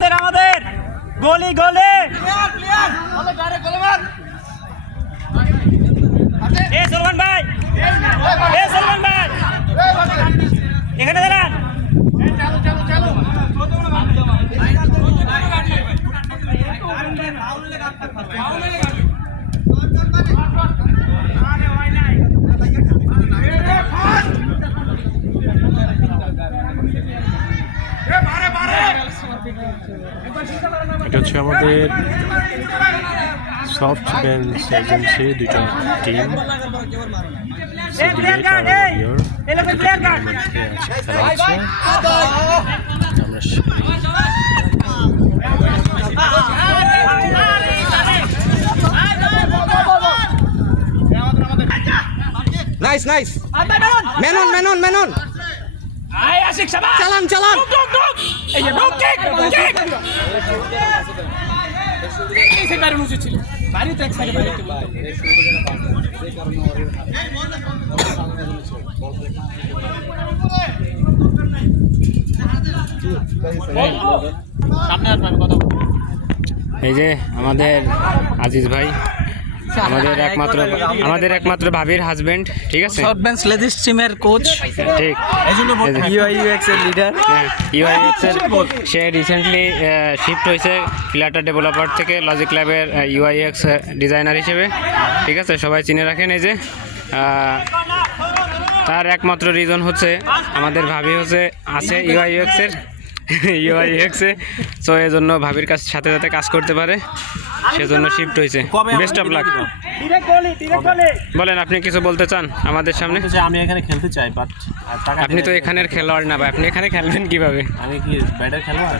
আমাদের গোলি গোলে সলমান ভাই সলমান ভাই এখানে দাঁড়ান। এটা হচ্ছে আমাদের সাউথ বেঞ্চ এজেন্সি দুইটা team nice nice Menon Menon Menon চালান চালান এই যে আমাদের আজিজ ভাই আমাদের একমাত্র ভাবির হাজবেন্ড, ঠিক আছে, সাউথ বেঞ্চ লেডিস টিমের কোচ, ঠিক ইউআইইউএক্স এর লিডার। ইউআইইউএক্স এর সে রিসেন্টলি শিফট হয়েছে ফ্ল্যাটার ডেভেলপার থেকে লজিক ল্যাবের ইউআইইউএক্স ডিজাইনার হিসেবে, ঠিক আছে, সবাই চিনে রাখেন। এই যে তার একমাত্র রিজন হচ্ছে আমাদের ভাবি আছে ইউআইইউএক্সে, সো এই জন্য ভাবির সাথে সাথে কাজ করতে পারে, সেজন্য শিফট হয়েছে। Best of luck. বলেন, আপনি কিছু বলতে চান আমাদের সামনে? আমি এখানে খেলতে চাই, বাট আপনি তো এখানের খেলোয়াড় না ভাই, আপনি এখানে খেলবেন কিভাবে? আমি কি ব্যাটার খেলোয়াড়?